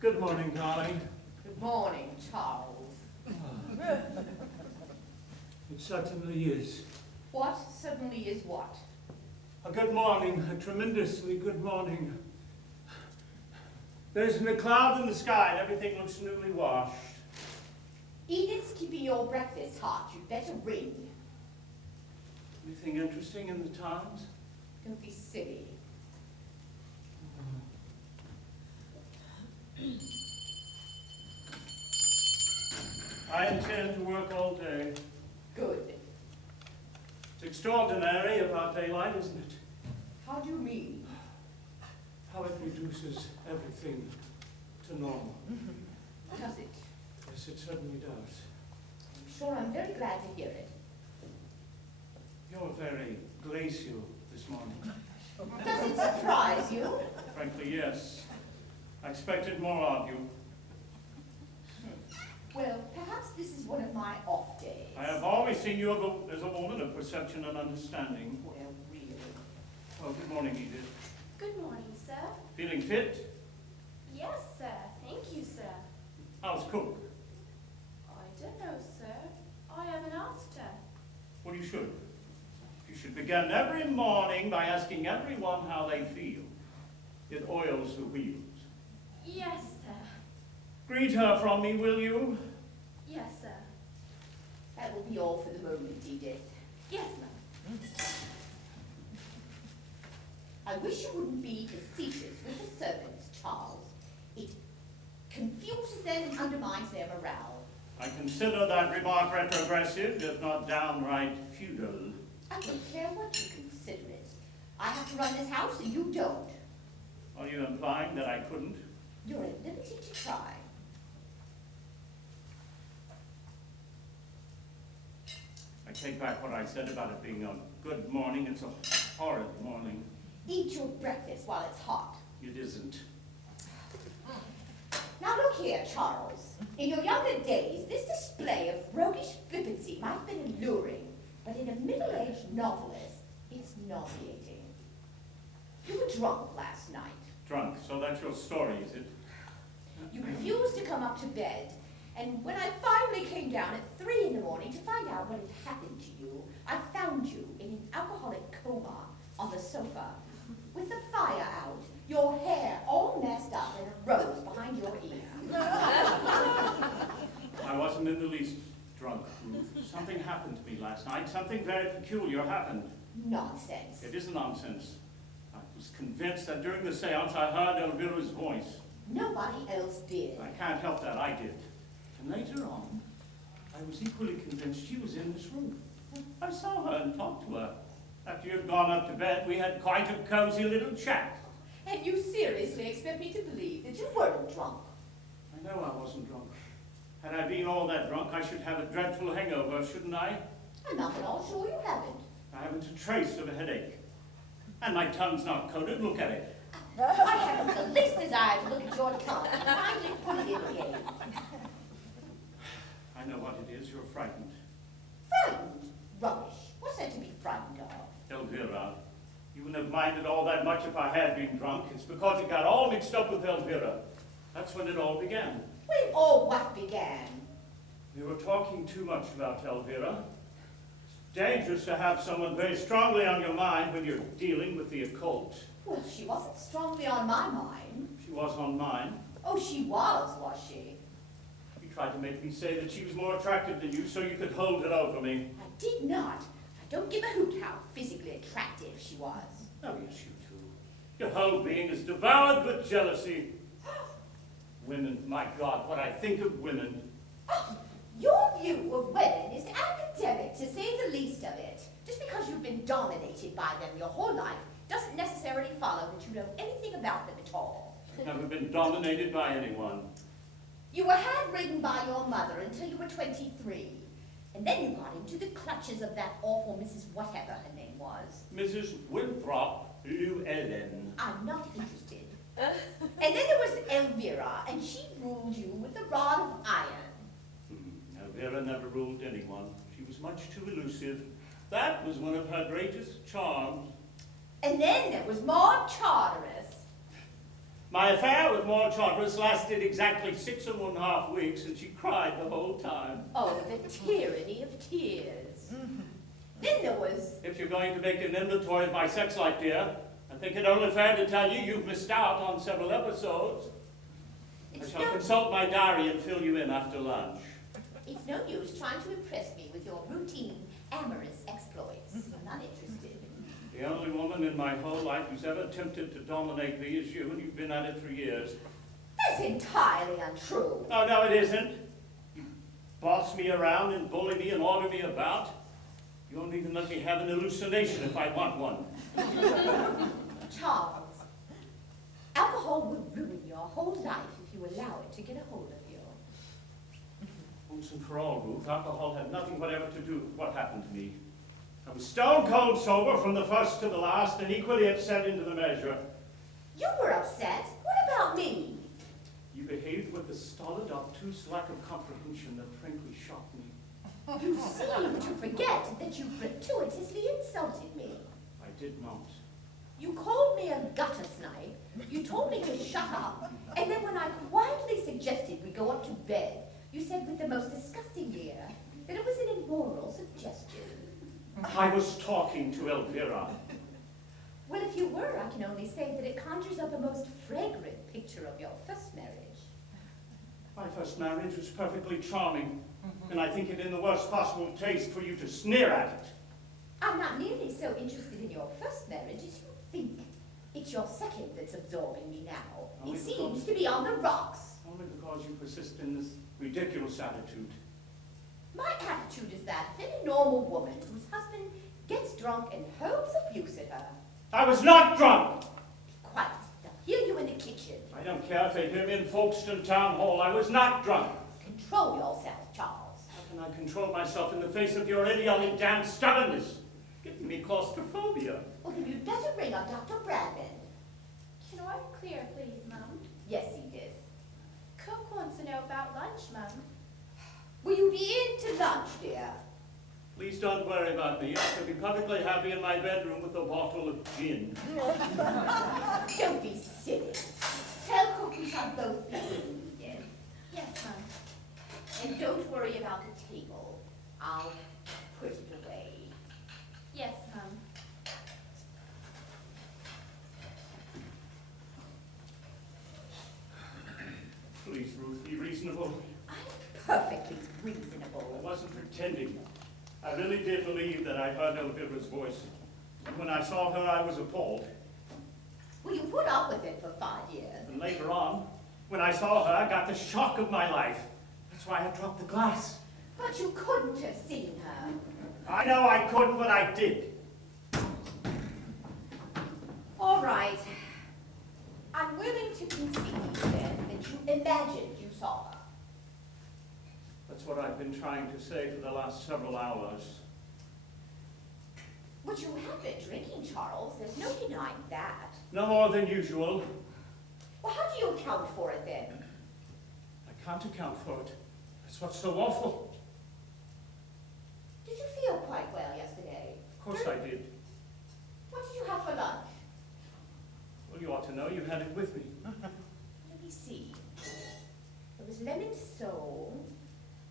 Good morning, darling. Good morning, Charles. It certainly is. What suddenly is what? A good morning, a tremendously good morning. There isn't a cloud in the sky and everything looks newly washed. Edith's keeping your breakfast hot. You'd better ring. Anything interesting in the Times? Don't be silly. I intend to work all day. Good. It's extraordinary about daylight, isn't it? How do you mean? How it reduces everything to normal. Does it? Yes, it certainly does. I'm sure I'm very glad to hear it. You're very glacial this morning. Does it surprise you? Frankly, yes. I expected more of you. Well, perhaps this is one of my off days. I have always seen you as a woman of perception and understanding. Well, really. Oh, good morning, Edith. Good morning, sir. Feeling fit? Yes, sir. Thank you, sir. How's cook? I don't know, sir. I haven't asked her. Well, you should. You should begin every morning by asking everyone how they feel. It oils the wheels. Yes, sir. Greet her from me, will you? Yes, sir. That will be all for the moment, Edith. Yes, ma'am. I wish you wouldn't be facetious with the servants, Charles. It confuses them and undermines their morale. I consider that remark retrogressive, if not downright feudal. I don't care what you consider it. I have to run this house and you don't. Are you implying that I couldn't? You're at liberty to try. I take back what I said about it being a good morning. It's a horrid morning. Eat your breakfast while it's hot. It isn't. Now look here, Charles. In your younger days, this display of roguish flippancy might have been alluring, but in a middle-aged novelist, it's nauseating. You were drunk last night. Drunk, so that's your story, is it? You refused to come up to bed, and when I finally came down at 3 in the morning to find out what had happened to you, I found you in an alcoholic coma on the sofa, with the fire out, your hair all messed up and a rose behind your ear. I wasn't in the least drunk, Ruth. Something happened to me last night. Something very peculiar happened. Nonsense. It isn't nonsense. I was convinced that during the seance I heard Elvira's voice. Nobody else did. I can't help that, I did. And later on, I was equally convinced she was in this room. I saw her and talked to her. After you had gone up to bed, we had quite a cozy little chat. And you seriously expect me to believe that you weren't drunk? I know I wasn't drunk. Had I been all that drunk, I should have a dreadful hangover, shouldn't I? I'm not at all sure you haven't. I haven't a trace of a headache. And my tongue's not coated, look at it. I haven't the least desire to look at your tongue and finally put it in again. I know what it is, you're frightened. Frightened? Rubbish. What's there to be frightened of? Elvira, you wouldn't have minded all that much if I had been drunk. It's because it got all mixed up with Elvira. That's when it all began. When all what began? We were talking too much about Elvira. It's dangerous to have someone very strongly on your mind when you're dealing with the occult. Well, she wasn't strongly on my mind. She was on mine. Oh, she was she? You tried to make me say that she was more attractive than you so you could hold it over me. I did not. I don't give a hoot how physically attractive she was. Oh, yes, you do. Your whole being is devoured with jealousy. Women, my God, what I think of women. Oh, your view of women is academic, to say the least of it. Just because you've been dominated by them your whole life doesn't necessarily follow that you know anything about them at all. I've never been dominated by anyone. You were hand-ridden by your mother until you were 23. And then you got into the clutches of that awful Mrs. whatever her name was. Mrs. Winthrop Llewellyn. I'm not interested. And then there was Elvira, and she ruled you with a rod of iron. Elvira never ruled anyone. She was much too elusive. That was one of her greatest charms. And then there was Maud Charteris. My affair with Maud Charteris lasted exactly 6½ weeks, and she cried the whole time. Oh, the tyranny of tears. Then there was... If you're going to make an inventory of my sex life, dear, I think it only fair to tell you you've missed out on several episodes. I shall consult my diary and fill you in after lunch. It's no use trying to impress me with your routine, amorous exploits. I'm not interested. The only woman in my whole life who's ever attempted to dominate me is you, and you've been at it for years. That's entirely untrue. Oh, no, it isn't. You boss me around and bully me and order me about. You won't even let me have an hallucination if I want one. Charles, alcohol will ruin your whole life if you allow it to get a hold of you. Once and for all, Ruth, alcohol had nothing whatever to do with what happened to me. I was stone cold sober from the first to the last, and equally upset into the measure. You were upset? What about me? You behaved with a stolid, obtuse lack of comprehension that frankly shocked me. You seem to forget that you gratuitously insulted me. I did not. You called me a gutter snipe, you told me to shut up, and then when I quietly suggested we go up to bed, you said with the most disgusting air that it was an immoral suggestion. I was talking to Elvira. Well, if you were, I can only say that it conjures up a most fragrant picture of your first marriage. My first marriage was perfectly charming, and I think it in the worst possible taste for you to sneer at it. I'm not nearly so interested in your first marriage as you think. It's your second that's absorbing me now. Only It seems to be on the rocks. Only because you persist in this ridiculous attitude. My attitude is that of any normal woman whose husband gets drunk and hurls abuse at her. I was not drunk! Be quiet. They'll hear you in the kitchen. I don't care if they hear me in Folkestone Town Hall. I was not drunk. Control yourself, Charles. How can I control myself in the face of your idiotic damn stubbornness? Giving me claustrophobia. Well, then you'd better ring up Dr. Bradman. Can I clear, please, Mum? Yes, Edith. Cook wants to know about lunch, Mum. Will you be in to lunch, dear? Please don't worry about me. I shall be perfectly happy in my bedroom with a bottle of gin. Don't be silly. Tell Cook we shall both be in, Edith. Yes, Mum. And don't worry about the table. I'll put it away. Yes, Mum. Please, Ruth, be reasonable. I'm perfectly reasonable. I wasn't pretending. I really did believe that I heard Elvira's voice. And when I saw her, I was appalled. Well, you put up with it for 5 years. And later on, when I saw her, I got the shock of my life. That's why I dropped the glass. But you couldn't have seen her. I know I couldn't, but I did. All right. I'm willing to concede, then, that you imagined you saw her. That's what I've been trying to say for the last several hours. But you have been drinking, Charles. There's no denying that. No more than usual. Well, how do you account for it, then? I can't account for it. That's what's so awful. Did you feel quite well yesterday? Of course I did. What did you have for lunch? Well, you ought to know. You had it with me. Let me see. There was lemon sole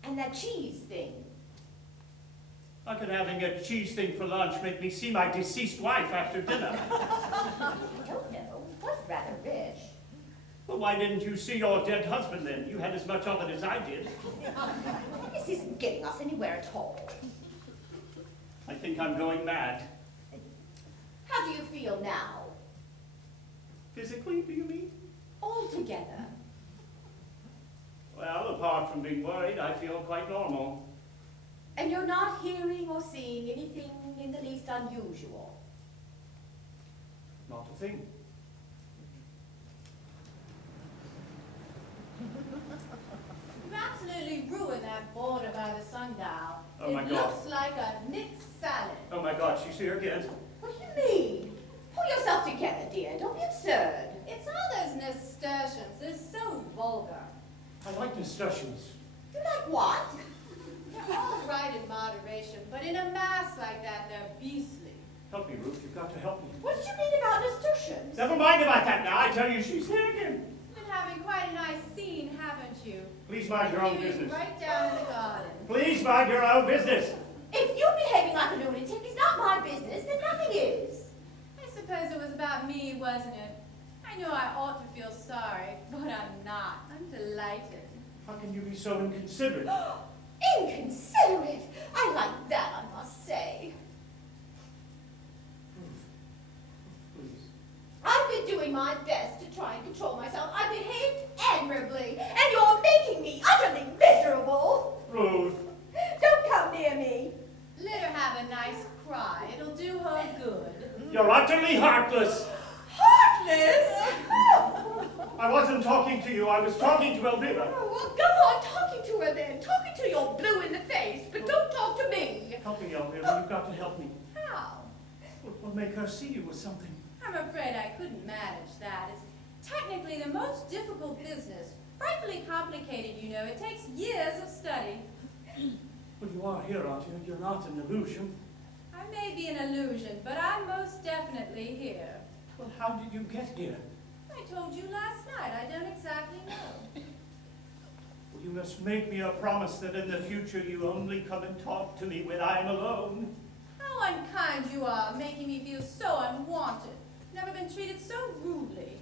and that cheese thing. How could having a cheese thing for lunch make me see my deceased wife after dinner? I don't know. It was rather rich. Well, why didn't you see your dead husband then? You had as much of it as I did. This isn't getting us anywhere at all. I think I'm going mad. How do you feel now? Physically, do you mean? Altogether. Well, apart from being worried, I feel quite normal. And you're not hearing or seeing anything in the least unusual? Not a thing. You absolutely ruined that border by the sundial. Oh, my It God. looks like a mixed salad. Oh my God, she's here again. What do you mean? Pull yourself together, dear. Don't be absurd. It's all those nasturtiums. They're so vulgar. I like nasturtiums. You like what? They're all right in moderation, but in a mass like that, they're beastly. Help me, Ruth. You've got to help me. What did you mean about nasturtiums? Never mind about that now. I tell you, she's here again. You've been having quite a nice scene, haven't you? Please mind your own Leaving business. right down in the garden. Please mind your own business. If you're behaving like a lunatic, it's not my business, then nothing is. I suppose it was about me, wasn't it? I know I ought to feel sorry, but I'm not. I'm delighted. How can you be so inconsiderate? Inconsiderate! I like that, I must say. Please. I've been doing my best to try and control myself. I've behaved admirably, and you're making me utterly miserable. Ruth. Don't come near me. Let her have a nice cry. It'll do her good. You're utterly heartless. Heartless? I wasn't talking to you. I was talking to Elvira. Oh, well, go on talking to her then. Talking to your blue in the face, but don't talk to me. Help me, Elvira. You've got to help me. How? We'll make her see you with something. I'm afraid I couldn't manage that. It's technically the most difficult business. Frightfully complicated, you know. It takes years of study. Well, you are here, aren't you? You're not an illusion. I may be an illusion, but I'm most definitely here. Well, how did you get here? I told you last night. I don't exactly know. Well, you must make me a promise that in the future you only come and talk to me when I'm alone. How unkind you are, making me feel so unwanted. Never been treated so rudely.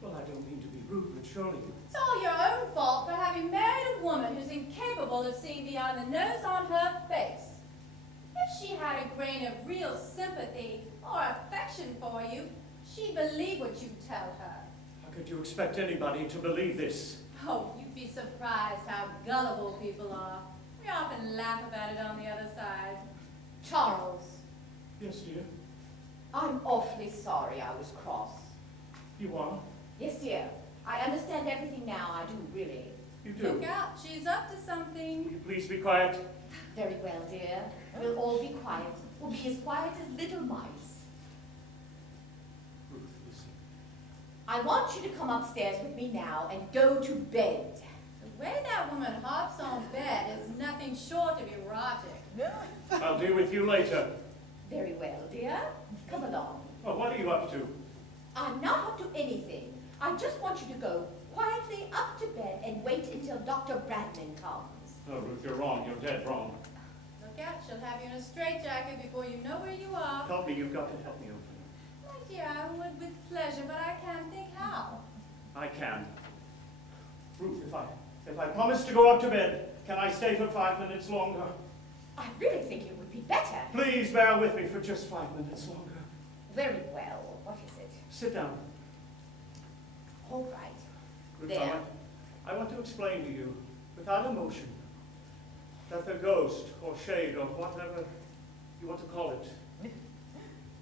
Well, I don't mean to be rude, but surely you... It's all your own fault for having married a woman who's incapable of seeing beyond the nose on her face. If she had a grain of real sympathy or affection for you, she'd believe what you tell her. How could you expect anybody to believe this? Oh, you'd be surprised how gullible people are. We often laugh about it on the other side. Charles, Yes, dear. I'm awfully sorry I was cross. You are? Yes, dear. I understand everything now. I do, really. You do? Look out, she's up to something. Will you please be quiet? Very well, dear. We'll all be quiet. We'll be as quiet as little mice. Ruth, listen. I want you to come upstairs with me now and go to bed. The way that woman hops on bed is nothing short of erotic. I'll deal with you later. Very well, dear. Come along. Oh, what are you up to? I'm not up to anything. I just want you to go quietly up to bed and wait until Dr. Bradman comes. Oh, Ruth, you're wrong. You're dead wrong. Look out, she'll have you in a straitjacket before you know where you are. Help me. You've got to help me, Elvira. My dear, I would with pleasure, but I can't think how. I can. Ruth, if I promise to go up to bed, can I stay for 5 minutes longer? I really think it would be better. Please bear with me for just 5 minutes longer. Very well. What is it? Sit down. All right. Ruth, There. I want to explain to you, without emotion, that the ghost or shade or whatever you want to call it,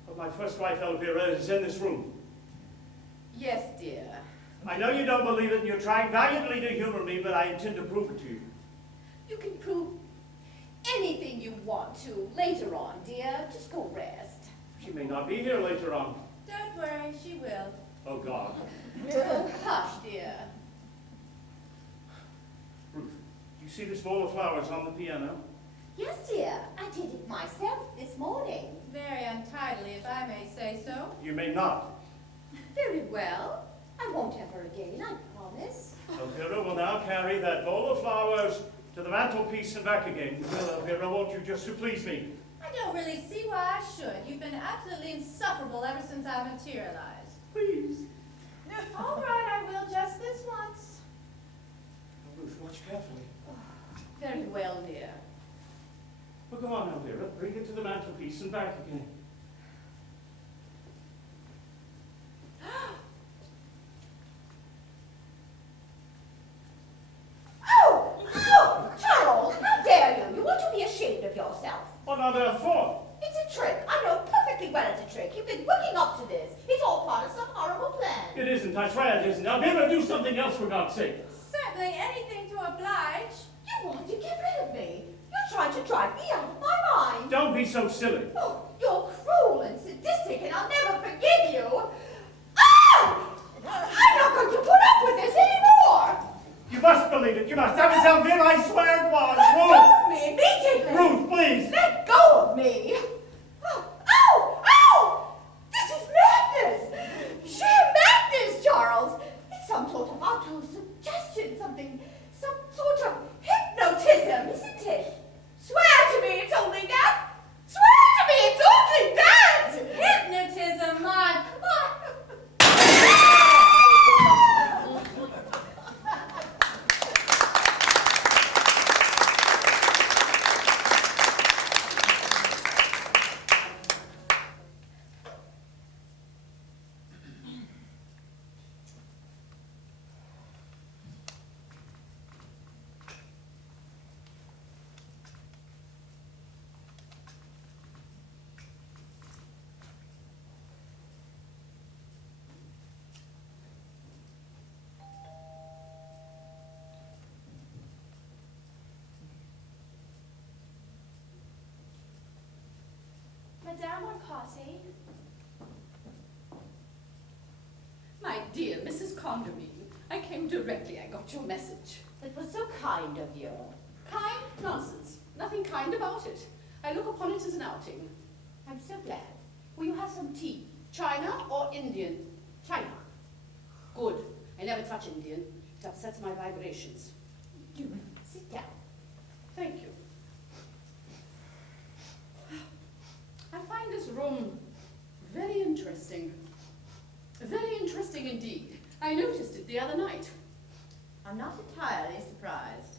of my first wife Elvira is in this room. Yes, dear. I know you don't believe it and you're trying valiantly to humor me, but I intend to prove it to you. You can prove anything you want to later on, dear. Just go rest. She may not be here later on. Don't worry, she will. Oh, God. Oh, hush, dear. Ruth, do you see this bowl of flowers on the piano? Yes, dear. I did it myself this morning. Very untidily, if I may say so. You may not. Very well. I won't ever again, I promise. Elvira will now carry that bowl of flowers to the mantelpiece and back again. Well, Elvira, won't you, just to please me? I don't really see why I should. You've been absolutely insufferable ever since I materialized. Please. All right, I will just this once. Ruth, watch carefully. Very well, dear. Well, go on, Elvira. Bring it to the mantelpiece and back again. Oh! Oh! Charles, how dare you? You ought to be ashamed of yourself. What on earth for? It's a trick. I know perfectly well it's a trick. You've been working up to this. It's all part of some horrible plan. It isn't. I swear it isn't. Elvira, do something else, for God's sake. Certainly anything to oblige. You want to get rid of me. You're trying to drive me out of my mind. Don't be so silly. Oh, you're cruel and sadistic, and I'll never forgive you. Oh! I'm not going to put up with this anymore. You must believe it. You must. That was Elvira. I swear it was. Let go Ruth! of me immediately. Ruth, please. Let go of me. Oh! Oh! Madame or Party? My dear Mrs. Condomine, I came directly. I got your message. It was so kind of you. Kind? Nonsense. Nothing kind about it. I look upon it as an outing. I'm so glad. Will you have some tea? China or Indian? China. Good. I never touch Indian. It upsets my vibrations. Sit down. Thank you. I find this room very interesting. Very interesting indeed. I noticed it the other night. I'm not entirely surprised.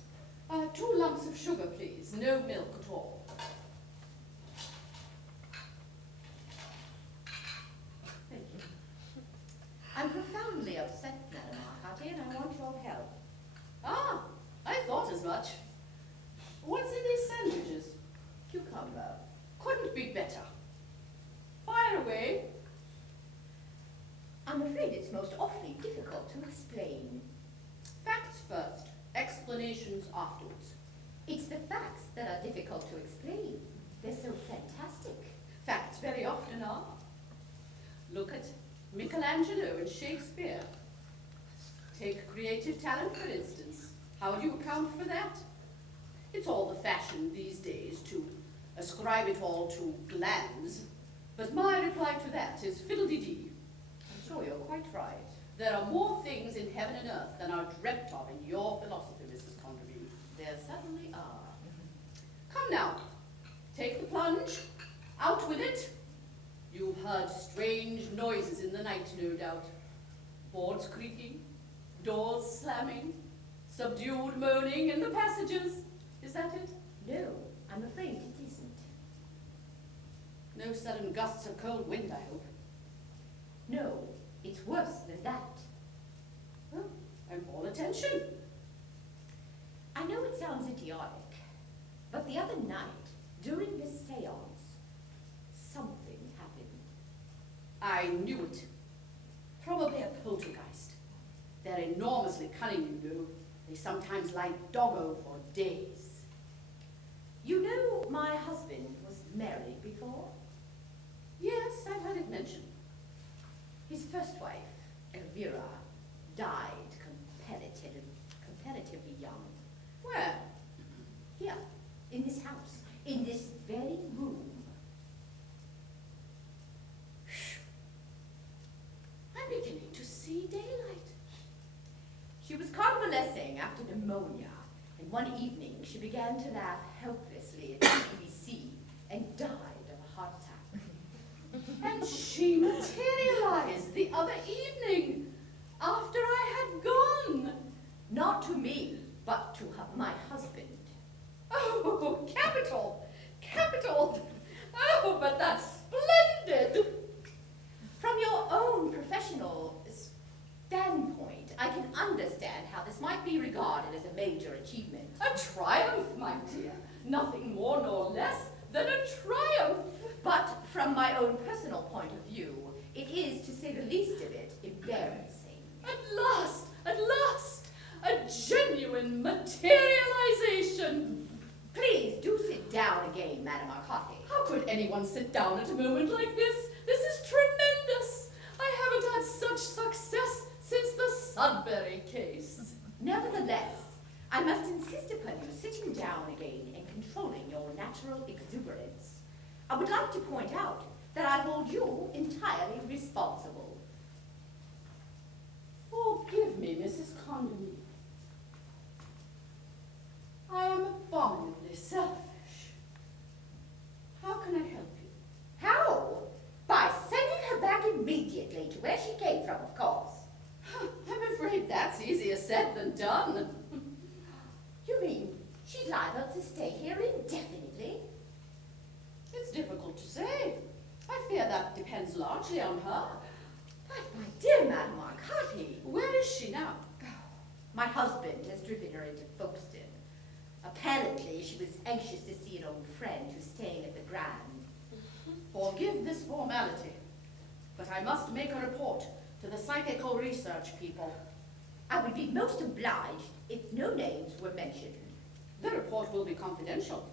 2 lumps of sugar, please. No milk at all. Thank you. I'm profoundly upset, Madame Arcati, and I want your help. Ah, I thought as much. What's in these sandwiches? Cucumber. Couldn't be better. Fire away. I'm afraid it's most awfully difficult to explain. Facts first, explanations afterwards. It's the facts that are difficult to explain. They're so fantastic. Facts very often are. Look at Michelangelo and Shakespeare. Take creative talent, for instance. How do you account for that? It's all the fashion these days to ascribe it all to glands. But my reply to that is fiddle-dee-dee. I'm sure you're quite right. There are more things in heaven and earth than are dreamt of in your philosophy, Mrs. Condomine. There certainly are. Come now, take the plunge, out with it. You've heard strange noises in the night, no doubt. Boards creaking, doors slamming, subdued moaning in the passages. Is that it? No, I'm afraid it isn't. No sudden gusts of cold wind, I hope. No, it's worse than that. Well, I'm all attention. I know it sounds idiotic, but the other night, during this seance, something happened. I knew it. Probably a poltergeist. They're enormously cunning, you know. They sometimes lie doggo for days. You know my husband was married before? Yes, I've heard it mentioned. His first wife, Elvira, died comparatively young. Where? Here, in this house, in this very room. I'm beginning to see daylight. She was convalescing after pneumonia, and one evening she began to laugh helplessly at the BBC and died of a heart attack. And she materialized the other evening, after I had gone. Not to me, but to my husband. Oh, capital! Capital! Oh, but that's splendid! From your own professional standpoint, I can understand how this might be regarded as a major achievement. A triumph, my dear. Nothing more nor less than a triumph. But from my own personal point of view, it is, to say the least of it, embarrassing. At last, a genuine materialization. Please do sit down again, Madame Arcati. How could anyone sit down at a moment like this? This is tremendous. I haven't had such success since the Sudbury case. Nevertheless, I must insist upon you sitting down again and controlling your natural exuberance. I would like to point out that I hold you entirely responsible. Forgive me, Mrs. Condomine. I am abominably selfish. How can I help you? How? By sending her back immediately to where she came from, of course. I'm afraid that's easier said than done. You mean she's liable to stay here indefinitely? It's difficult to say. I fear that depends largely on her. But my dear Madame Arcati, Where is she now? my husband has driven her into Folkestone. Apparently, she was anxious to see an old friend who's staying at the Grand. Forgive this formality, but I must make a report to the psychical research people. I would be most obliged if no names were mentioned. The report will be confidential.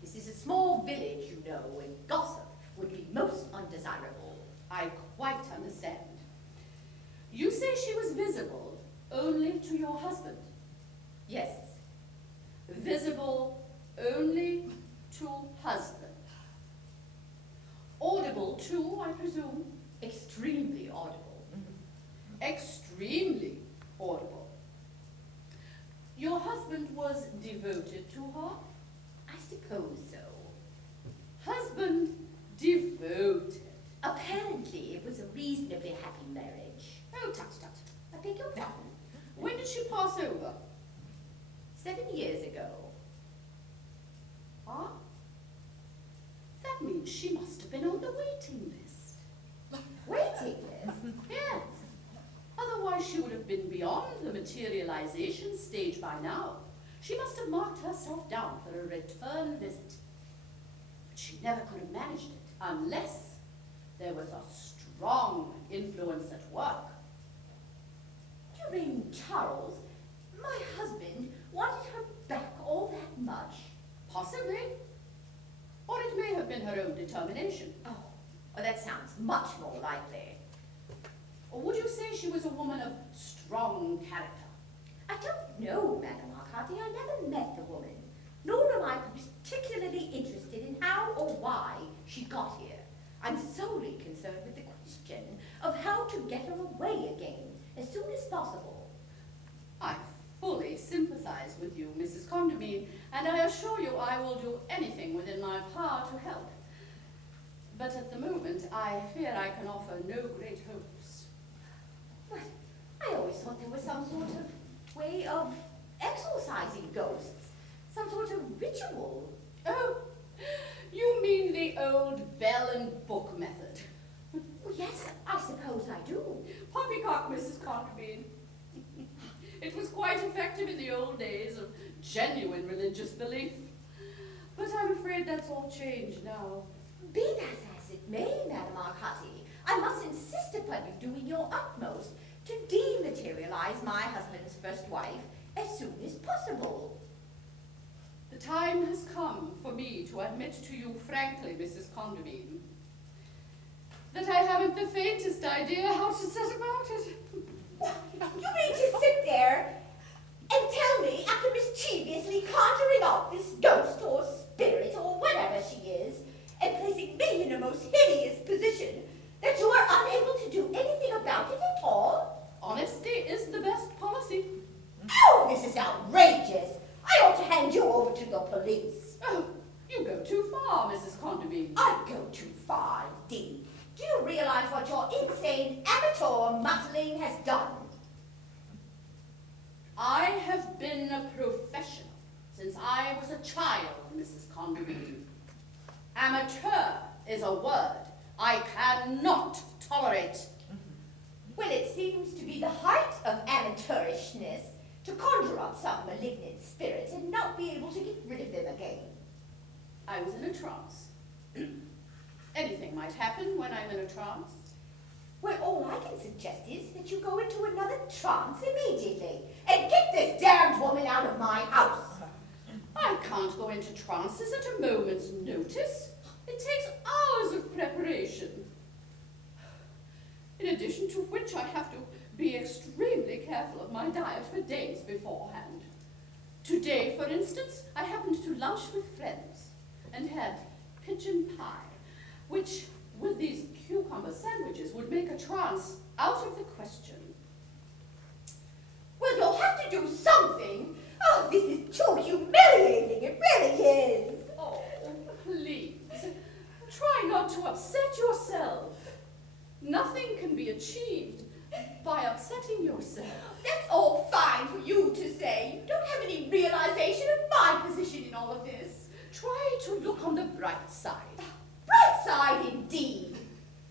This is a small village, you know, and gossip would be most undesirable. I quite understand. You say she was visible only to your husband. Yes, Visible only to husband. Audible too, I presume. extremely audible. Extremely audible. Your husband was devoted to her? I suppose so. Husband devoted. Apparently, it was a reasonably happy marriage. Oh, tut tut. I beg your pardon. When did she pass over? 7 years ago. Huh? That means she must have been on the waiting list. Waiting list? Yes. Otherwise she would have been beyond the materialization stage by now. She must have marked herself down for a return visit. But she never could have managed it unless there was a strong influence at work. You mean Charles, my husband, wanted her back all that much? Possibly. Or it may have been her own determination. Oh, well, that sounds much more likely. Or would you say she was a woman of strong character? I don't know, Madame Arcati. I never met the woman, nor am I particularly interested in how or why she got here. I'm solely concerned with the question of how to get her away again as soon as possible. I fully sympathize with you, Mrs. Condamine, and I assure you I will do anything within my power to help. But at the moment, I fear I can offer no great hopes. But I always thought there was some sort of way of exorcising ghosts, some sort of ritual. Oh, you mean the old bell and book method? Well, yes, I suppose I do. Poppycock, Mrs. Condamine. It was quite effective in the old days of genuine religious belief. But I'm afraid that's all changed now. Be that as it may, Madame Arcati, I must insist upon you doing your utmost to dematerialize my husband's first wife as soon as possible. The time has come for me to admit to you frankly, Mrs. Condamine, that I haven't the faintest idea how to set about it. You mean to sit there and tell me, after mischievously conjuring up this ghost or spirit or whatever she is, and placing me in a most hideous position, that you are unable to do anything about it at all? Honesty is the best policy. Oh, this is outrageous. I ought to hand you over to the police. Oh, you go too far, Mrs. Condamine. I go too far, indeed. Do you realize what your insane amateur muddling has done? I have been a professional since I was a child, Mrs. Condamine. Amateur is a word I cannot tolerate. Well, it seems to be the height of amateurishness to conjure up some malignant spirit and not be able to get rid of them again. I was in a trance. Anything might happen when I'm in a trance. Well, all I can suggest is that you go into another trance immediately and get this damned woman out of my house. I can't go into trances at a moment's notice. It takes hours of preparation. In addition to which I have to be extremely careful of my diet for days beforehand. Today, for instance, I happened to lunch with friends and had pigeon pie, which, with these cucumber sandwiches, would make a trance out of the question. Well, you'll have to do something. Oh, this is too humiliating. It really is. Oh, please, try not to upset yourself. Nothing can be achieved by upsetting yourself. That's all fine for you to say. You don't have any realization of my position in all of this. Try to look on the bright side. Bright side, indeed.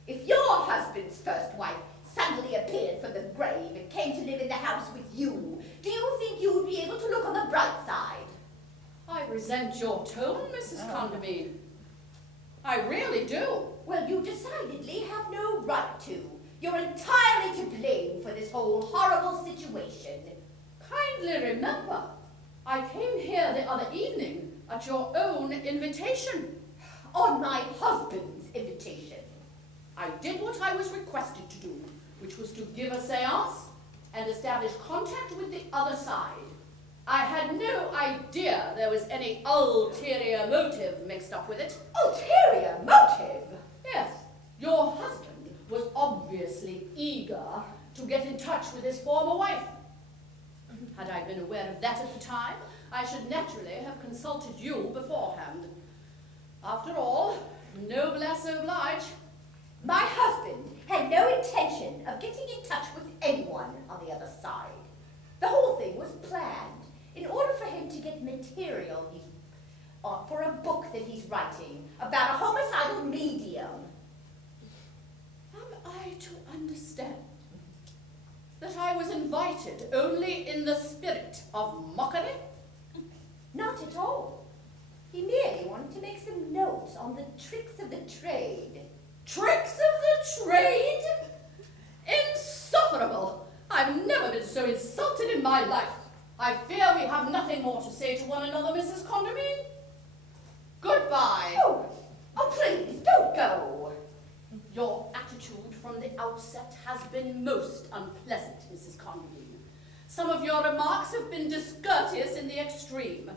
If your husband's first wife suddenly appeared from the grave and came to live in the house with you, do you think you would be able to look on the bright side? I resent your tone, Mrs. Condamine. I really do. Well, you decidedly have no right to. You're entirely to blame for this whole horrible situation. Kindly remember, I came here the other evening at your own invitation. On my husband's invitation. I did what I was requested to do, which was to give a seance and establish contact with the other side. I had no idea there was any ulterior motive mixed up with it. Ulterior motive? Yes, your husband was obviously eager to get in touch with his former wife. Had I been aware of that at the time, I should naturally have consulted you beforehand. After all, noblesse oblige. My husband had no intention of getting in touch with anyone on the other side. The whole thing was planned in order for him to get material for a book that he's writing about a homicidal medium. Am I to understand that I was invited only in the spirit of mockery? Not at all. He merely wanted to make some notes on the tricks of the trade. Tricks of the trade? Insufferable! I've never been so insulted in my life. I fear we have nothing more to say to one another, Mrs. Condamine. Goodbye. Oh, please, don't go. Your attitude from the outset has been most unpleasant, Mrs. Condamine. Some of your remarks have been discourteous in the extreme.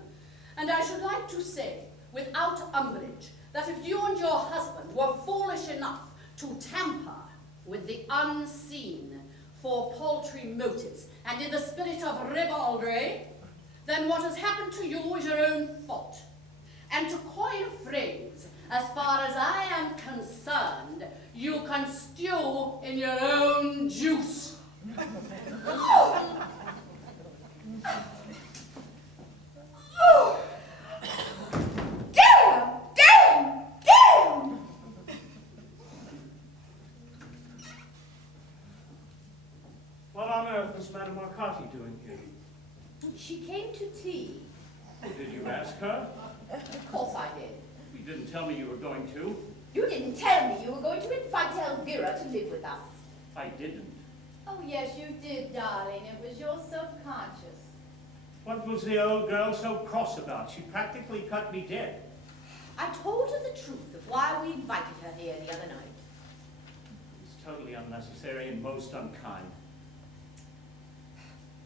And I should like to say, without umbrage, that if you and your husband were foolish enough to tamper with the unseen for paltry motives and in the spirit of ribaldry, then what has happened to you is your own fault. And to coin a phrase, as far as I am concerned, you can stew in your own juice. Damn! What on earth was Madame Arcati doing here? She came to tea. Did you ask her? Of course I did. You didn't tell me you were going to. You didn't tell me you were going to invite Elvira to live with us. I didn't. Oh, yes, you did, darling. It was your subconscious. What was the old girl so cross about? She practically cut me dead. I told her the truth of why we invited her here the other night. It's totally unnecessary and most unkind.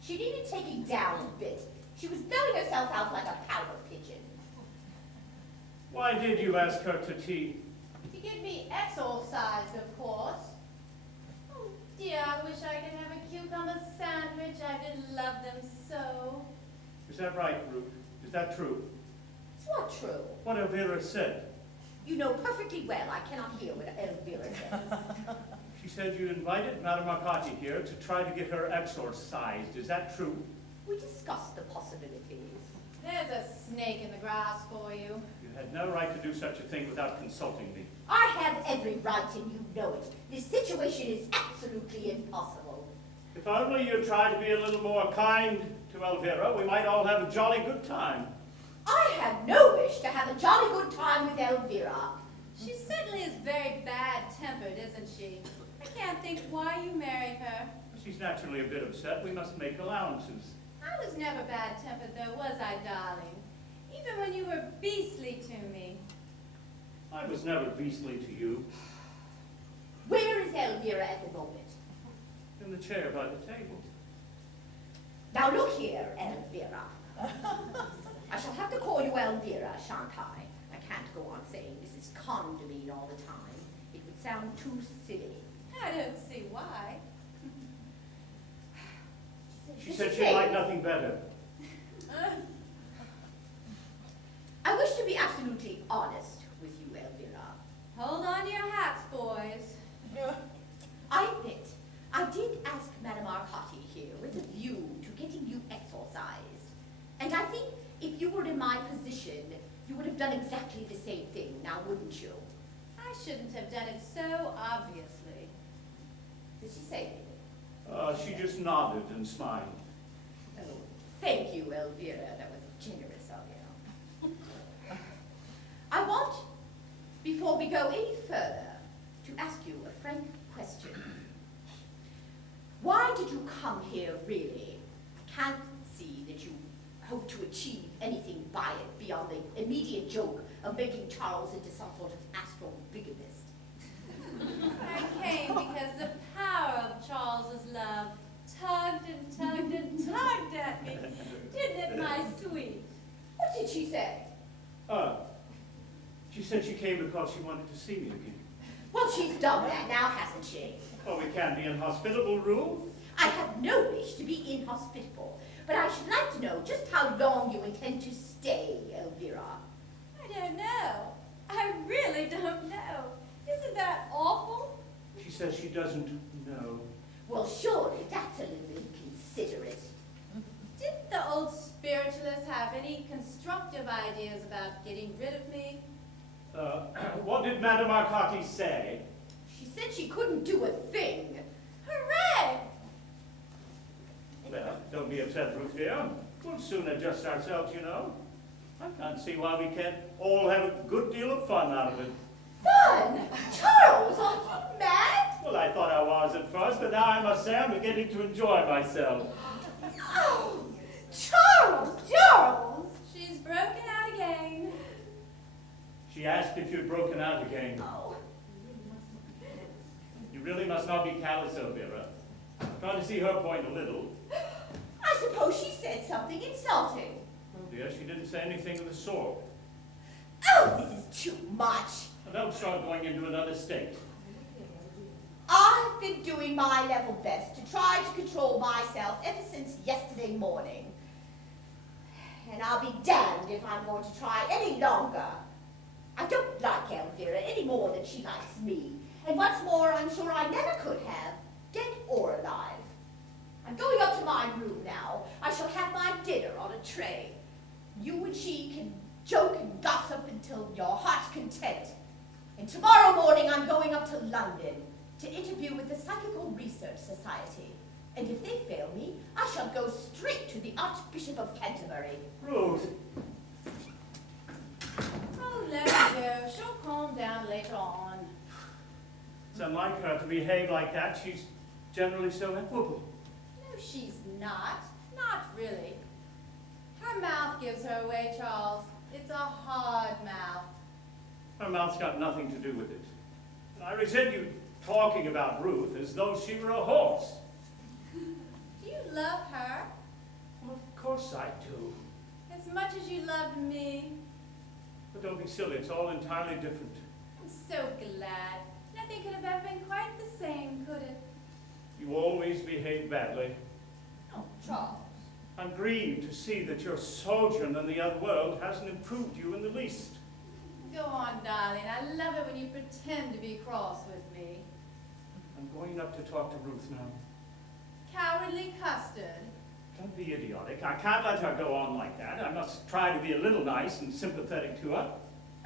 She needed taking down a bit. She was blowing herself out like a powder pigeon. Why did you ask her to tea? To get me exorcised, of course. Oh, dear, I wish I could have a cucumber sandwich. I did love them so. Is that right, Ruth? Is that true? It's not true. What Elvira said. You know perfectly well I cannot hear what Elvira says. She said you invited Madame Arcati here to try to get her exorcised. Is that true? We discussed the possibilities. There's a snake in the grass for you. You had no right to do such a thing without consulting me. I have every right and you know it. This situation is absolutely impossible. If only you tried to be a little more kind to Elvira, we might all have a jolly good time. I have no wish to have a jolly good time with Elvira. She certainly is very bad-tempered, isn't she? I can't think why you married her. She's naturally a bit upset. We must make allowances. I was never bad-tempered, though, was I, darling? Even when you were beastly to me. I was never beastly to you. Where is Elvira at the moment? In the chair by the table. Now look here, Elvira. I shall have to call you Elvira, shan't I? I can't go on saying Mrs. Condamine all the time. It would sound too silly. I don't see why. She said she'd like nothing better. I wish to be absolutely honest with you, Elvira. Hold on to your hats, boys. I admit, I did ask Madame Arcati here with a view to getting you exorcised. And I think if you were in my position, you would have done exactly the same thing, now wouldn't you? I shouldn't have done it so obviously. Did she say anything? She just nodded and smiled. Oh, thank you, Elvira. That was generous of you. I want, before we go any further, to ask you a frank question. Why did you come here, really? I can't see that you hope to achieve anything by it beyond the immediate joke of making Charles into some sort of astral bigamist. I came because the power of Charles's love tugged and tugged and tugged at me. Didn't it, my sweet? What did she say? She said she came because she wanted to see me again. Well, she's done that now, hasn't she? Oh, we can't be inhospitable, Ruth. I have no wish to be inhospitable, but I should like to know just how long you intend to stay, Elvira. I don't know. I really don't know. Isn't that awful? She says she doesn't know. Well, surely that's a little inconsiderate. Didn't the old spiritualists have any constructive ideas about getting rid of me? What did Madame Arcati say? She said she couldn't do a thing. Hooray! Well, don't be upset, Ruth dear. We'll soon adjust ourselves, you know. I can't see why we can't all have a good deal of fun out of it. Fun? Charles, are you mad? Well, I thought I was at first, but now I must say I'm beginning to enjoy myself. Oh, Charles! She's broken out again. She asked if you'd broken out again. Oh, You really must not be callous, Elvira. Try to see her point a little. I suppose she said something insulting. Oh dear, she didn't say anything of the sort. Oh, this is too much. Now don't start going into another state. I've been doing my level best to try to control myself ever since yesterday morning. And I'll be damned if I'm going to try any longer. I don't like Elvira any more than she likes me. And what's more, I'm sure I never could have, dead or alive. I'm going up to my room now. I shall have my dinner on a tray. You and she can joke and gossip until your heart's content. And tomorrow morning I'm going up to London to interview with the Psychical Research Society. And if they fail me, I shall go straight to the Archbishop of Canterbury. Ruth, Oh, let her go. She'll calm down later on. it's unlike her to behave like that. She's generally so equable. No, she's not. Not really. Her mouth gives her away, Charles. It's a hard mouth. Her mouth's got nothing to do with it. And I resent you talking about Ruth as though she were a horse. Do you love her Well, of course I do. as much as you loved me? But don't be silly, it's all entirely different. I'm so glad. Nothing could have ever been quite the same, could it? You always behave badly. Oh, Charles. I'm grieved to see that your sojourn in the other world hasn't improved you in the least. Go on, darling. I love it when you pretend to be cross with me. I'm going up to talk to Ruth now. Cowardly custard. Don't be idiotic. I can't let her go on like that. I must try to be a little nice and sympathetic to her.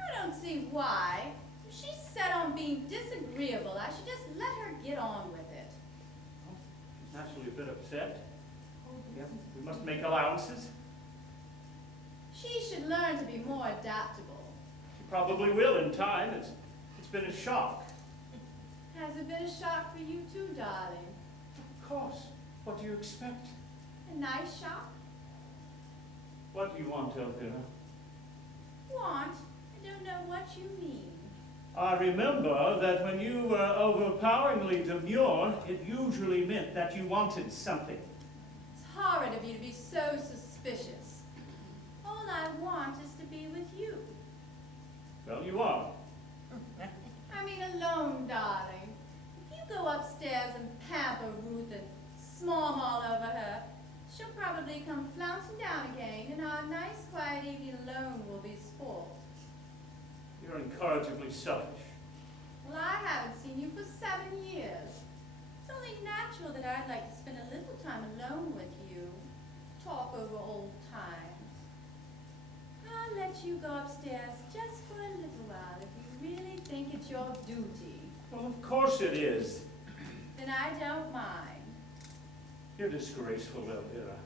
I don't see why. If she's set on being disagreeable, I should just let her get on with it. She's naturally a bit upset. Yeah, we must make allowances. She should learn to be more adaptable. She probably will in time. It's been a shock. Has it been a shock for you too, darling? Of course. What do you expect? A nice shock? What do you want, Elvira? Want? I don't know what you mean. I remember that when you were overpoweringly demure, it usually meant that you wanted something. It's horrid of you to be so suspicious. All I want is to be with you. Well, you are. I mean alone, darling. If you go upstairs and pamper Ruth and small all over her, she'll probably come flouncing down again, and our nice, quiet evening alone will be spoiled. You're incorrigibly selfish. Well, I haven't seen you for 7 years. It's only natural that I'd like to spend a little time alone with you, talk over old times. I'll let you go upstairs just for a little while if you really think it's your duty. Well, of course it is. Then I don't mind. You're disgraceful, Elvira.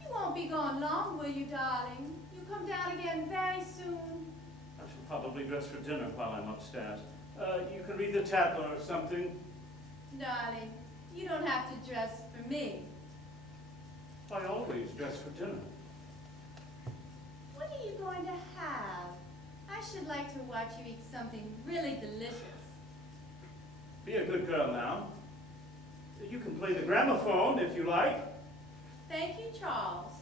You won't be gone long, will you, darling? You come down again very soon. I shall probably dress for dinner while I'm upstairs. You can read the Tatler or something. Darling, you don't have to dress for me. I always dress for dinner. What are you going to have? I should like to watch you eat something really delicious. Be a good girl now. You can play the gramophone if you like. Thank you, Charles.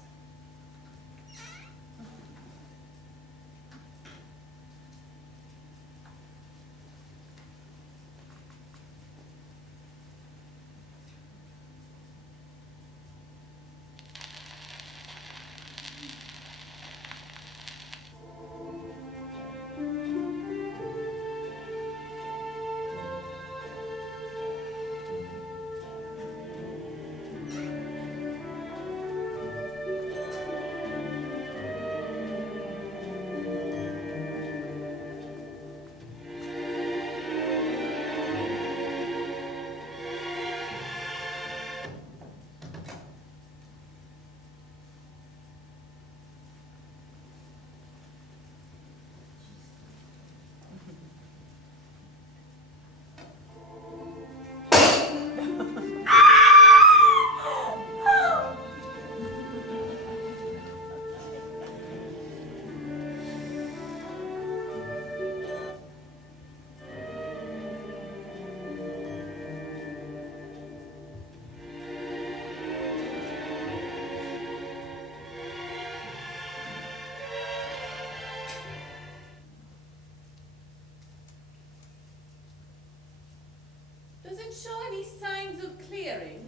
Does it show any signs of clearing?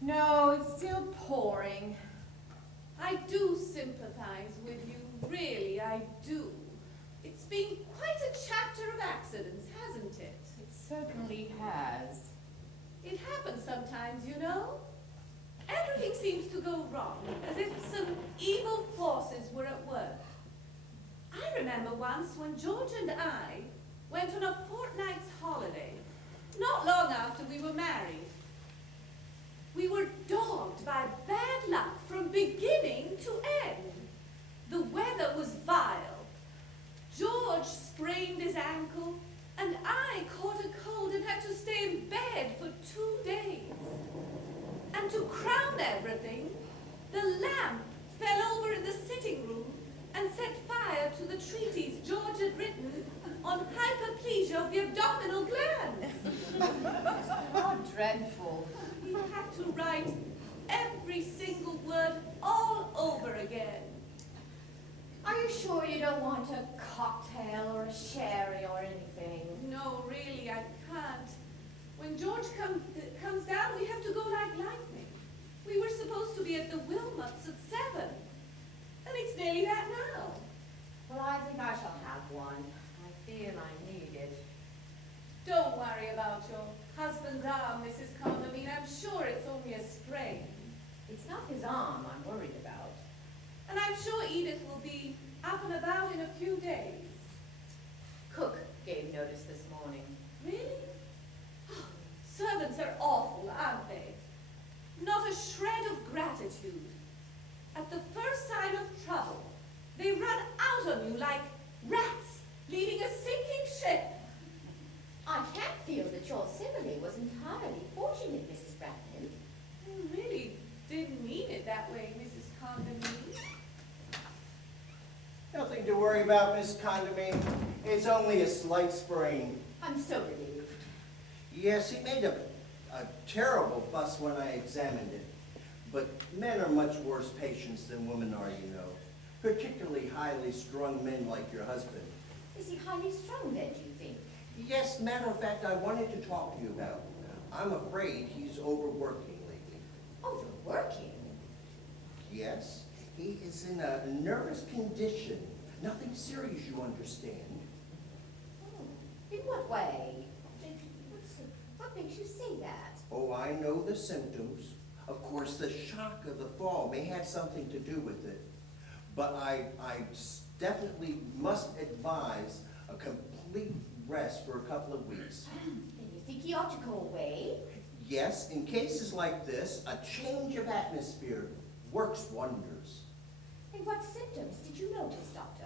No, it's still pouring. I do sympathize with you, really, I do. It's been quite a chapter of accidents, hasn't it? It certainly has. It happens sometimes, you know. Everything seems to go wrong, as if some evil forces were at work. I remember once when George and I went on a fortnight's holiday, not long after we were married. We were dogged by bad luck from beginning to end. The weather was vile. George sprained his ankle, and I caught a cold and had to stay in bed for 2 days. And to crown everything, the lamp fell over in the sitting room and set fire to the treatise George had written on hyperplasia of the abdominal glands. How dreadful. He had to write every single word all over again. Are you sure you don't want a cocktail or a sherry or anything? No, really, I can't. When George comes down, we have to go like lightning. We were supposed to be at the Wilmots at 7. And it's nearly that now. Well, I think I shall have one. I feel I need it. Don't worry about your husband's arm, Mrs. Condamine. I'm sure it's only a sprain. It's not his arm I'm worried about. And I'm sure Edith will be up and about in a few days. Cook gave notice this morning. Really? Servants are awful, aren't they? Not a shred of gratitude. At the first sign of trouble, they run out on you like rats leaving a sinking ship. I can't feel that your simile was entirely fortunate, Mrs. Bratton. I really didn't mean it that way, Mrs. Condamine. Nothing to worry about, Miss Condamine. It's only a slight sprain. I'm so relieved. Yes, he made a terrible fuss when I examined it. But men are much worse patients than women are, you know. Particularly highly strung men like your husband. Is he highly strung then, do you think? Yes, matter of fact, I wanted to talk to you about. I'm afraid he's overworking lately. Overworking? Yes, he is in a nervous condition. Nothing serious, you understand. Oh, in what way? What makes you say that? Oh, I know the symptoms. Of course, the shock of the fall may have something to do with it. But I definitely must advise a complete rest for a couple of weeks. Then you think he ought to go away? Yes, in cases like this, a change of atmosphere works wonders. And what symptoms did you notice, Doctor?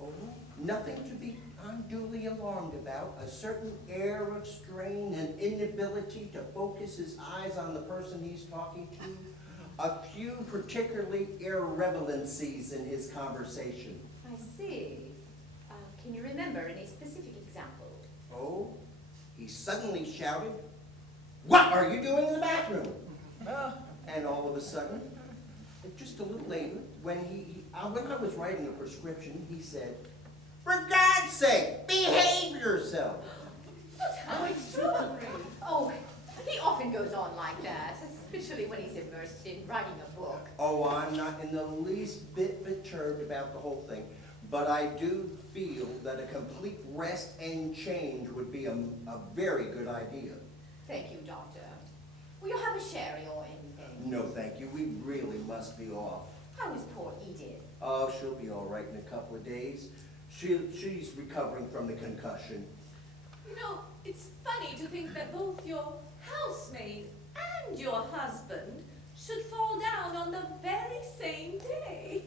Oh, nothing to be unduly alarmed about. A certain air of strain and inability to focus his eyes on the person he's talking to. A few particularly irrelevancies in his conversation. I see. Can you remember any specific example? Oh, he suddenly shouted, "What are you doing in the bathroom?" And all of a sudden, just a little later, when when I was writing a prescription, he said, "For God's sake, behave yourself." But how extraordinary. Oh, he often goes on like that, especially when he's immersed in writing a book. Oh, I'm not in the least bit perturbed about the whole thing, but I do feel that a complete rest and change would be a very good idea. Thank you, Doctor. Will you have a sherry or anything? No, thank you. We really must be off. How is poor Edith? Oh, she'll be all right in a couple of days. She's recovering from the concussion. You know, it's funny to think that both your housemaid and your husband should fall down on the very same day.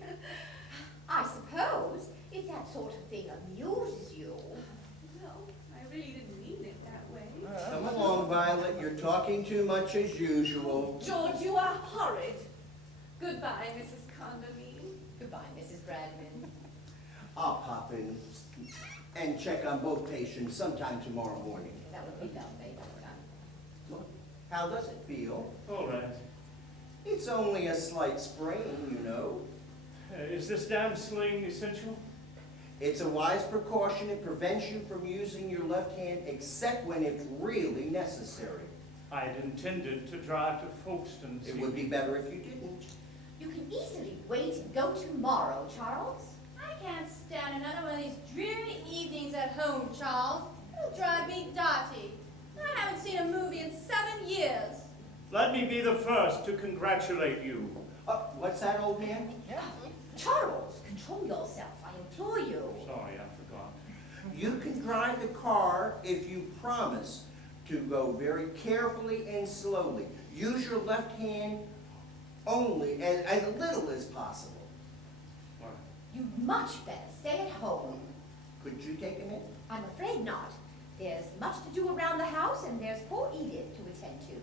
I suppose, if that sort of thing amuses you. No, I really didn't mean it that way. Come along, Violet. You're talking too much as usual. George, you are horrid. Goodbye, Mrs. Condamine. Goodbye, Mrs. Bradman. I'll pop in and check on both patients sometime tomorrow morning. That would be lovely, Doctor. How does it feel? All right. It's only a slight sprain, you know. Is this damn sling essential? It's a wise precaution. It prevents you from using your left hand except when it's really necessary. I had intended to drive to Folkestone. It would be better if you didn't. You can easily wait and go tomorrow, Charles. I can't stand another one of these dreary evenings at home, Charles. It'll drive me dotty. I haven't seen a movie in 7 years. Let me be the first to congratulate you. What's that, old man? Charles, control yourself, I implore you. Sorry, I forgot. You can drive the car if you promise to go very carefully and slowly. Use your left hand only as little as possible. What? You'd much better stay at home. Could you take a minute? I'm afraid not. There's much to do around the house, and there's poor Edith to attend to.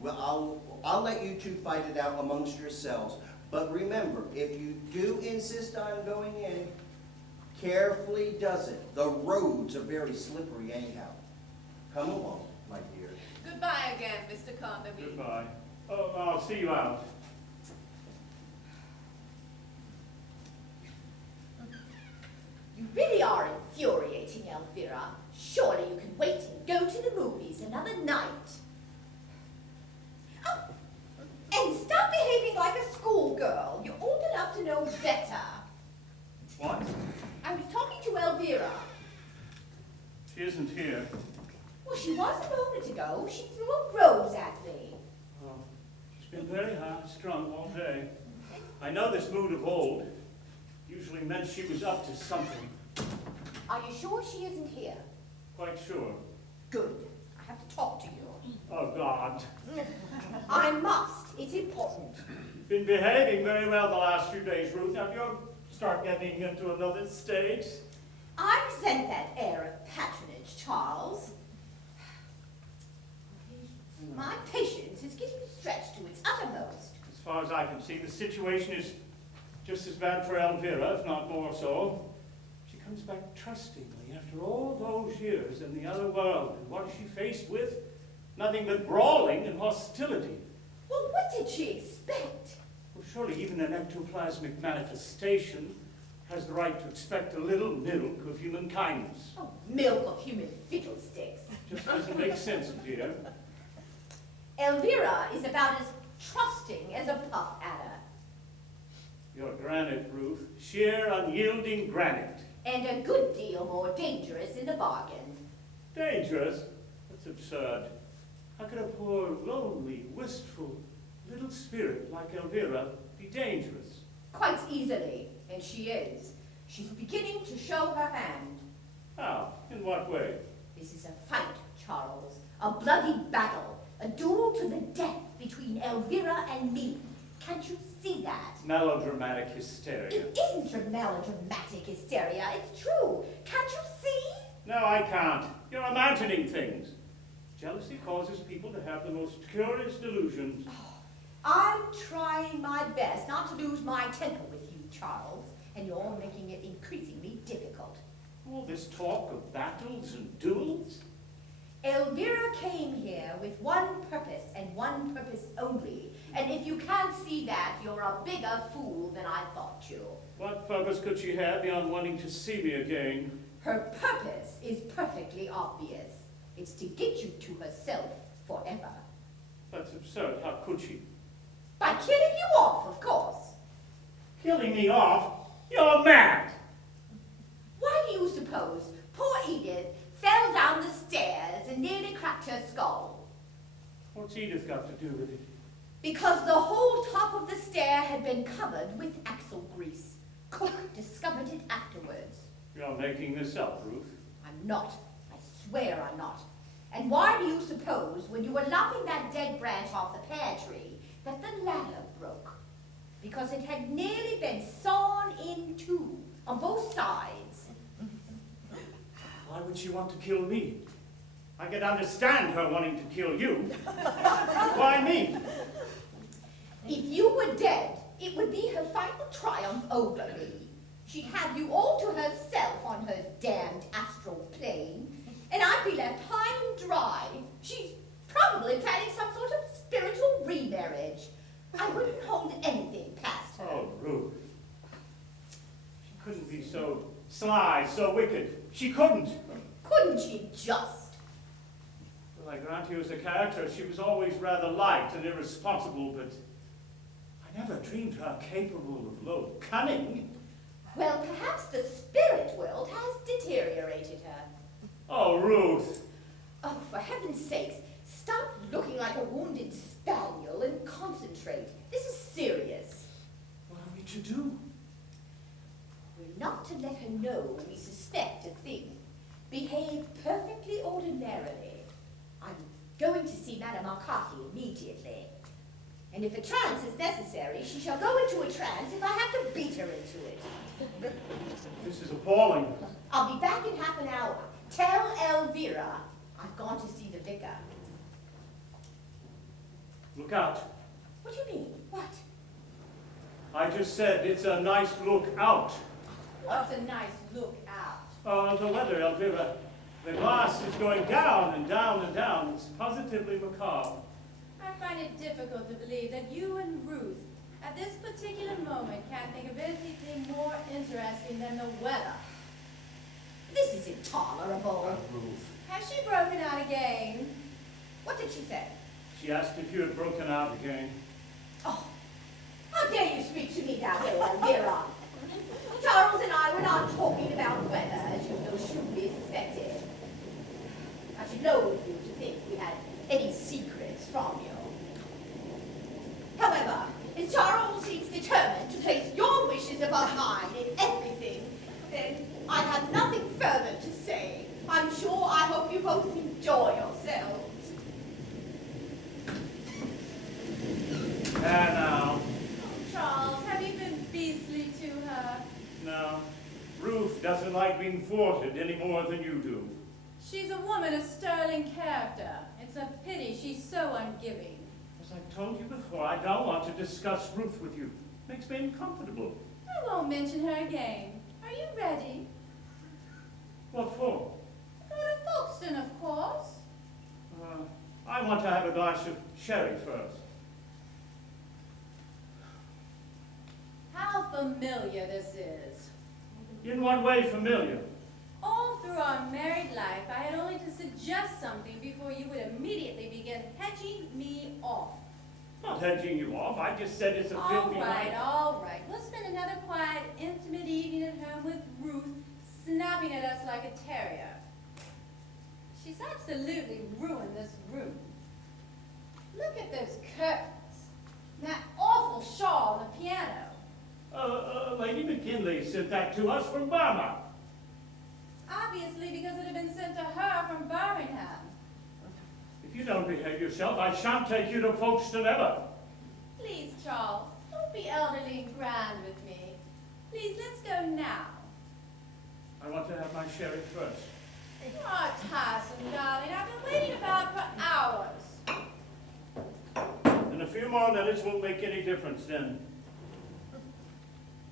Well, I'll let you two fight it out amongst yourselves. But remember, if you do insist on going in, carefully does it. The roads are very slippery anyhow. Come along, my dear. Goodbye again, Mr. Condamine. Goodbye. Oh, I'll see you out. You really are infuriating, Elvira. Surely you can wait and go to the movies another night. Oh, and stop behaving like a schoolgirl. You're old enough to know better. What? I was talking to Elvira. She isn't here. Well, she was a moment ago. She threw a rose at me. Oh, she's been very high-strung all day. I know this mood of old usually meant she was up to something. Are you sure she isn't here? Quite sure. Good. I have to talk to you. Oh, God. I must. It's important. Been behaving very well the last few days, Ruth. Now you'll start getting into another state. I resent that air of patronage, Charles. My patience is getting stretched to its uttermost. As far as I can see, the situation is just as bad for Elvira, if not more so. She comes back trustingly after all those years in the other world. And what is she faced with? Nothing but brawling and hostility. Well, what did she expect? Well, surely even an ectoplasmic manifestation has the right to expect a little milk of human kindness. Oh, milk of human fiddlesticks. Just doesn't make sense, dear. Elvira is about as trusting as a puff adder. You're granite, Ruth. Sheer, unyielding granite. And a good deal more dangerous in the bargain. Dangerous? That's absurd. How could a poor, lonely, wistful little spirit like Elvira be dangerous? Quite easily, and she is. She's beginning to show her hand. How? In what way? This is a fight, Charles. A bloody battle. A duel to the death between Elvira and me. Can't you see that? Melodramatic hysteria. It isn't melodramatic hysteria. It's true. Can't you see? No, I can't. You're imagining things. Jealousy causes people to have the most curious delusions. I'm trying my best not to lose my temper with you, Charles, and you're making it increasingly difficult. All this talk of battles and duels? Elvira came here with one purpose and one purpose only. And if you can't see that, you're a bigger fool than I thought you. What purpose could she have beyond wanting to see me again? Her purpose is perfectly obvious. It's to get you to herself forever. That's absurd. How could she? By killing you off, of course. Killing me off? You're mad! Why do you suppose poor Edith fell down the stairs and nearly cracked her skull? What's Edith got to do with it? Because the whole top of the stair had been covered with axle grease. Cook discovered it afterwards. You're making this up, Ruth. I'm not. I swear I'm not. And why do you suppose, when you were lopping that dead branch off the pear tree, that the ladder broke? Because it had nearly been sawn in two on both sides. Why would she want to kill me? I could understand her wanting to kill you. Why me? If you were dead, it would be her final triumph over me. She'd have you all to herself on her damned astral plane, and I'd be left high and dry. She's probably planning some sort of spiritual remarriage. I wouldn't hold anything past her. Oh, Ruth. She couldn't be so sly, so wicked. She couldn't. Couldn't she just? Well, I grant you as a character, she was always rather light and irresponsible, but I never dreamed her capable of low cunning. Well, perhaps the spirit world has deteriorated her. Oh, Ruth. Oh, for heaven's sakes, stop looking like a wounded spaniel and concentrate. This is serious. What are we to do? We're not to let her know we suspect a thing. Behave perfectly ordinarily. I'm going to see Madame Arcati immediately. And if a trance is necessary, she shall go into a trance if I have to beat her into it. This is appalling. I'll be back in half an hour. Tell Elvira I've gone to see the vicar. Look out. What do you mean? What? I just said it's a nice look out. What's a nice look out? Oh, the weather, Elvira. The glass is going down and down and down. It's positively macabre. I find it difficult to believe that you and Ruth, at this particular moment, can't think of anything more interesting than the weather. This is intolerable. Ruth. Has she broken out again? What did she say? She asked if you had broken out again. Oh, how dare you speak to me that way, Elvira? Charles and I were not talking about weather, as you so shrewdly suspected. I should loathe you to think we had any secrets from you. However, as Charles seems determined to place your wishes above mine in everything, then I have nothing further to say. I'm sure I hope you both enjoy yourselves. There now. Oh, Charles, have you been beastly to her? No. Ruth doesn't like being thwarted any more than you do. She's a woman of sterling character. It's a pity she's so ungiving. As I've told you before, I don't want to discuss Ruth with you. Makes me uncomfortable. I won't mention her again. Are you ready? What for? Go to Folkestone, of course. I want to have a glass of sherry first. How familiar this is. In what way familiar? All through our married life, I had only to suggest something before you would immediately begin hedging me off. Not hedging you off. I just said it's a All filthy right, night. all right. We'll spend another quiet, intimate evening at home with Ruth, snapping at us like a terrier. She's absolutely ruined this room. Look at those curtains. That awful shawl on the piano. Lady McKinley sent that to us from Burma. Obviously because it had been sent to her from Birmingham. If you don't behave yourself, I shan't take you to Folkestone ever. Please, Charles, don't be elderly and grand with me. Please, let's go now. I want to have my sherry first. Oh, tiresome, darling. I've been waiting about for hours. And a few more minutes won't make any difference then.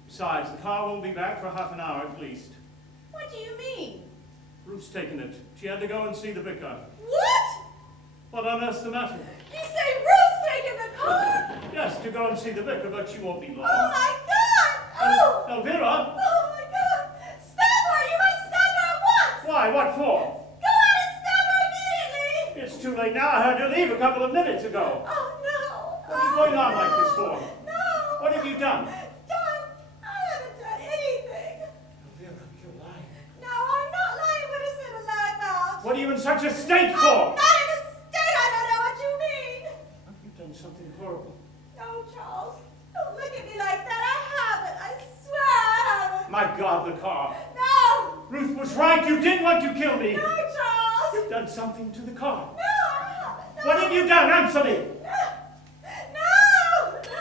Besides, the car won't be back for half an hour at least. What do you mean? Ruth's taken it. She had to go and see the vicar. What? What on earth's the matter? You say Ruth's taken the car? Yes, to go and see the vicar, but she won't be long. Oh my God! Oh! Elvira! Oh my God! Stop her! You must stop her at once! Why? What for? Go on and stop her immediately! It's too late now. I heard her leave a couple of minutes ago. Oh no! What are you going on like this for? No! What have you done? Done? I haven't done anything. Elvira, you're lying. No, I'm not lying when I said a lie about. What are you in such a state I'm for? not in a state. I don't know what you mean. You've done something horrible. No, Charles. Don't look at me like that. I haven't. I swear I haven't. My God, the car. No! Ruth was right. You did want to kill me. No, Charles! You've done something to the car. No, I haven't. No. What have you done? Answer me. No! No!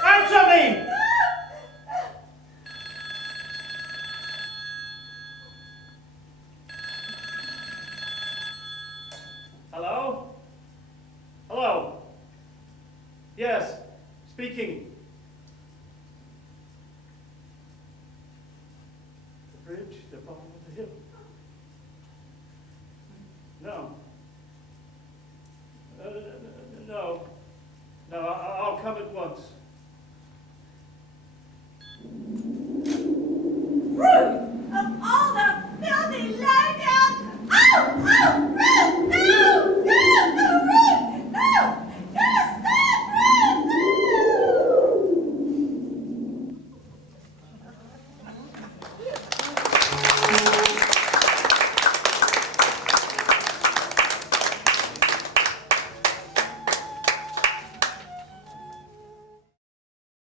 Answer me. No! Hello? Hello? Yes, speaking. The bridge, the bottom of the hill. No. No. No, I'll come at once.